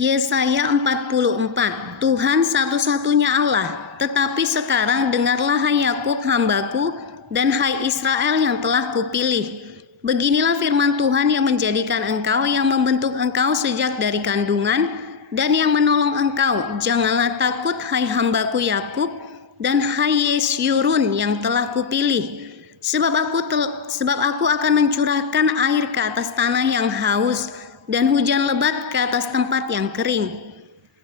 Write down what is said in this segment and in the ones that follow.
Yesaya 44. Tuhan satu-satunya Allah, tetapi sekarang dengarlah hai Yakub hambaku, dan hai Israel yang telah kupilih. Beginilah firman Tuhan yang menjadikan engkau, yang membentuk engkau sejak dari kandungan, dan yang menolong engkau. Janganlah takut hai hambaku Yakub, dan hai Yesyurun yang telah kupilih. Sebab aku akan mencurahkan air ke atas tanah yang haus, dan hujan lebat ke atas tempat yang kering.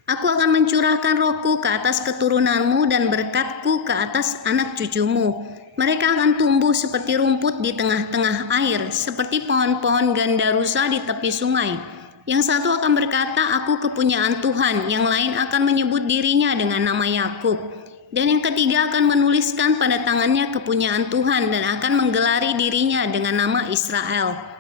Aku akan mencurahkan rohku ke atas keturunanmu dan berkatku ke atas anak cucumu. Mereka akan tumbuh seperti rumput di tengah-tengah air, seperti pohon-pohon gandarusa di tepi sungai. Yang satu akan berkata, aku kepunyaan Tuhan, yang lain akan menyebut dirinya dengan nama Yakub, dan yang ketiga akan menuliskan pada tangannya kepunyaan Tuhan dan akan menggelari dirinya dengan nama Israel.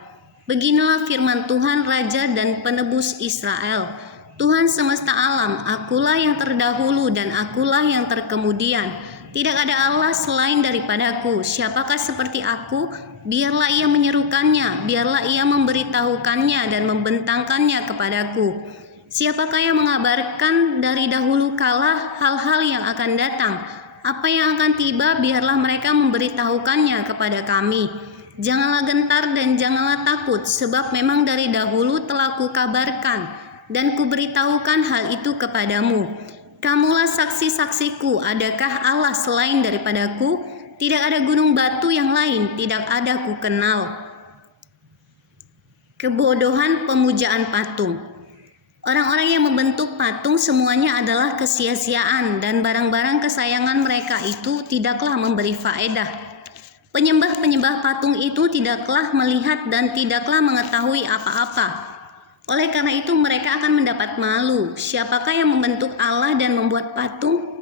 Beginilah firman Tuhan, Raja dan Penebus Israel. Tuhan semesta alam, akulah yang terdahulu dan akulah yang terkemudian. Tidak ada Allah selain daripadaku. Siapakah seperti aku? Biarlah ia menyerukannya, biarlah ia memberitahukannya dan membentangkannya kepadaku. Siapakah yang mengabarkan dari dahulu kala hal-hal yang akan datang? Apa yang akan tiba, biarlah mereka memberitahukannya kepada kami. Janganlah gentar dan janganlah takut, sebab memang dari dahulu telah kukabarkan dan kuberitahukan hal itu kepadamu. Kamulah saksi-saksiku, adakah Allah selain daripadaku? Tidak ada gunung batu yang lain, tidak ada ku kenal. Kebodohan pemujaan patung. Orang-orang yang membentuk patung semuanya adalah kesia-siaan, dan barang-barang kesayangan mereka itu tidaklah memberi faedah. Penyembah-penyembah patung itu tidaklah melihat dan tidaklah mengetahui apa-apa. Oleh karena itu mereka akan mendapat malu. Siapakah yang membentuk Allah dan membuat patung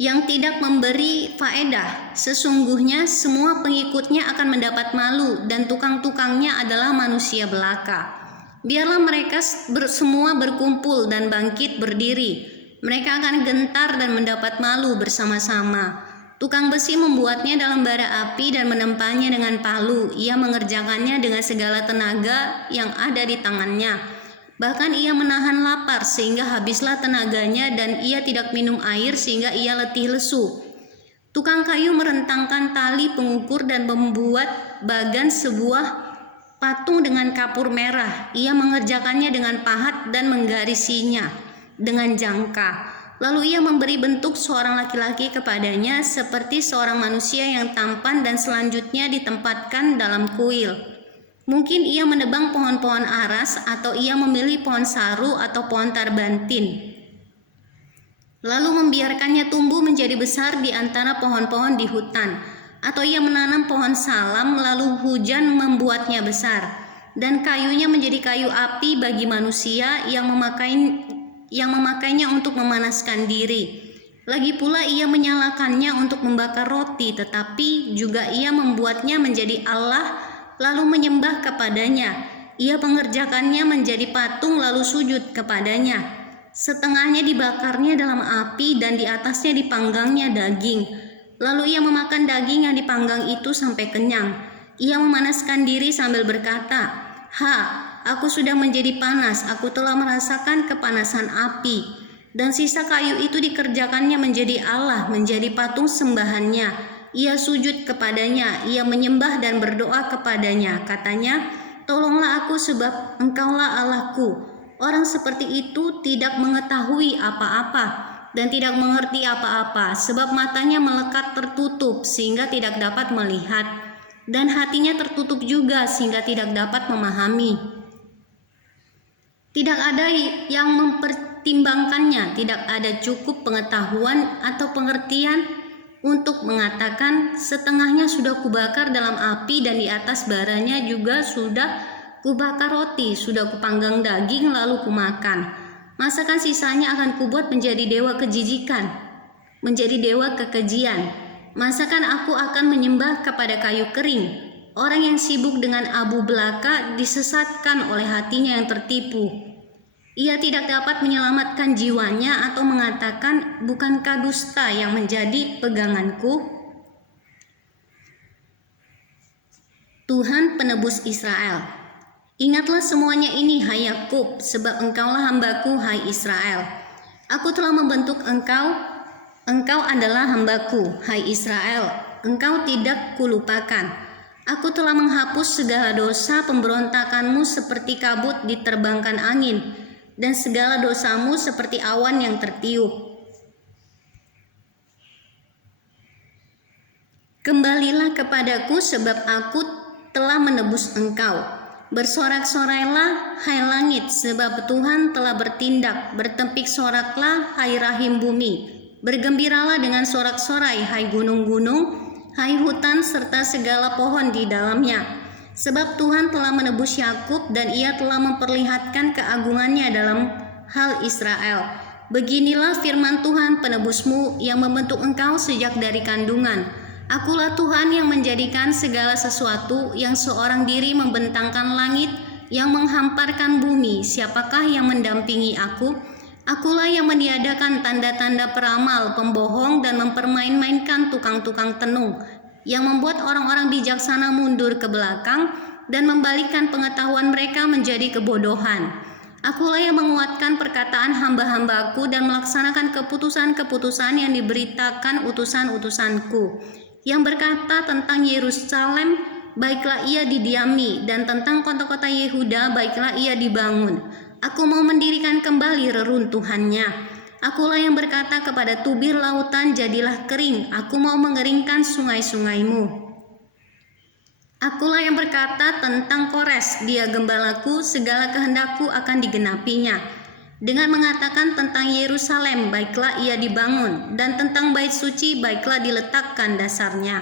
yang tidak memberi faedah? Sesungguhnya semua pengikutnya akan mendapat malu, dan tukang-tukangnya adalah manusia belaka. Biarlah mereka semua berkumpul dan bangkit berdiri. Mereka akan gentar dan mendapat malu bersama-sama. Tukang besi membuatnya dalam bara api dan menempanya dengan palu. Ia mengerjakannya dengan segala tenaga yang ada di tangannya. Bahkan ia menahan lapar sehingga habislah tenaganya, dan ia tidak minum air sehingga ia letih lesu. Tukang kayu merentangkan tali pengukur dan membuat bagan sebuah patung dengan kapur merah. Ia mengerjakannya dengan pahat dan menggarisinya dengan jangka. Lalu ia memberi bentuk seorang laki-laki kepadanya seperti seorang manusia yang tampan, dan selanjutnya ditempatkan dalam kuil. Mungkin ia menebang pohon-pohon aras, atau ia memilih pohon saru atau pohon tarbantin, lalu membiarkannya tumbuh menjadi besar di antara pohon-pohon di hutan. Atau ia menanam pohon salam, lalu hujan membuatnya besar, dan kayunya menjadi kayu api bagi manusia yang memakainya untuk memanaskan diri. Lagi pula ia menyalakannya untuk membakar roti, tetapi juga ia membuatnya menjadi Allah, lalu menyembah kepadanya. Ia mengerjakannya menjadi patung, lalu sujud kepadanya. Setengahnya dibakarnya dalam api, dan di atasnya dipanggangnya daging. Lalu ia memakan daging yang dipanggang itu sampai kenyang. Ia memanaskan diri sambil berkata, aku sudah menjadi panas, aku telah merasakan kepanasan api. Dan sisa kayu itu dikerjakannya menjadi Allah, menjadi patung sembahannya. Ia sujud kepadanya, ia menyembah dan berdoa kepadanya. Katanya, tolonglah aku sebab engkaulah Allahku. Orang seperti itu tidak mengetahui apa-apa dan tidak mengerti apa-apa, sebab matanya melekat tertutup sehingga tidak dapat melihat, dan hatinya tertutup juga sehingga tidak dapat memahami. Tidak ada yang mempertimbangkannya, tidak ada cukup pengetahuan atau pengertian untuk mengatakan, setengahnya sudah kubakar dalam api, dan di atas baranya juga sudah kubakar roti, sudah kupanggang daging lalu kumakan. Masakan sisanya akan kubuat menjadi dewa kejijikan, menjadi dewa kekejian. Masakan aku akan menyembah kepada kayu kering. Orang yang sibuk dengan abu belaka disesatkan oleh hatinya yang tertipu. Ia tidak dapat menyelamatkan jiwanya atau mengatakan, bukankah dusta yang menjadi peganganku? Tuhan penebus Israel. Ingatlah semuanya ini, hai Yakub, sebab engkaulah hambaku, hai Israel. Aku telah membentuk engkau, engkau adalah hambaku, hai Israel. Engkau tidak kulupakan. Aku telah menghapus segala dosa pemberontakanmu seperti kabut diterbangkan angin, dan segala dosamu seperti awan yang tertiup. Kembalilah kepadaku, sebab aku telah menebus engkau. Bersorak-sorailah, hai langit, sebab Tuhan telah bertindak. Bertempik soraklah, hai rahim bumi. Bergembiralah dengan sorak-sorai, hai gunung-gunung, hai hutan serta segala pohon di dalamnya. Sebab Tuhan telah menebus Yakub dan ia telah memperlihatkan keagungannya dalam hal Israel. Beginilah firman Tuhan penebusmu yang membentuk engkau sejak dari kandungan. Akulah Tuhan yang menjadikan segala sesuatu, yang seorang diri membentangkan langit, yang menghamparkan bumi. Siapakah yang mendampingi aku? Akulah yang meniadakan tanda-tanda peramal, pembohong, dan mempermain-mainkan tukang-tukang tenung, yang membuat orang-orang bijaksana mundur ke belakang dan membalikkan pengetahuan mereka menjadi kebodohan. Akulah yang menguatkan perkataan hamba-hambaku dan melaksanakan keputusan-keputusan yang diberitakan utusan-utusanku, yang berkata tentang Yerusalem, baiklah ia didiami, dan tentang kota-kota Yehuda, baiklah ia dibangun. Aku mau mendirikan kembali reruntuhannya. Akulah yang berkata kepada tubir lautan, jadilah kering. Aku mau mengeringkan sungai-sungaimu. Akulah yang berkata tentang Kores, dia gembalaku, segala kehendakku akan digenapinya. Dengan mengatakan tentang Yerusalem, baiklah ia dibangun, dan tentang bait suci, baiklah diletakkan dasarnya.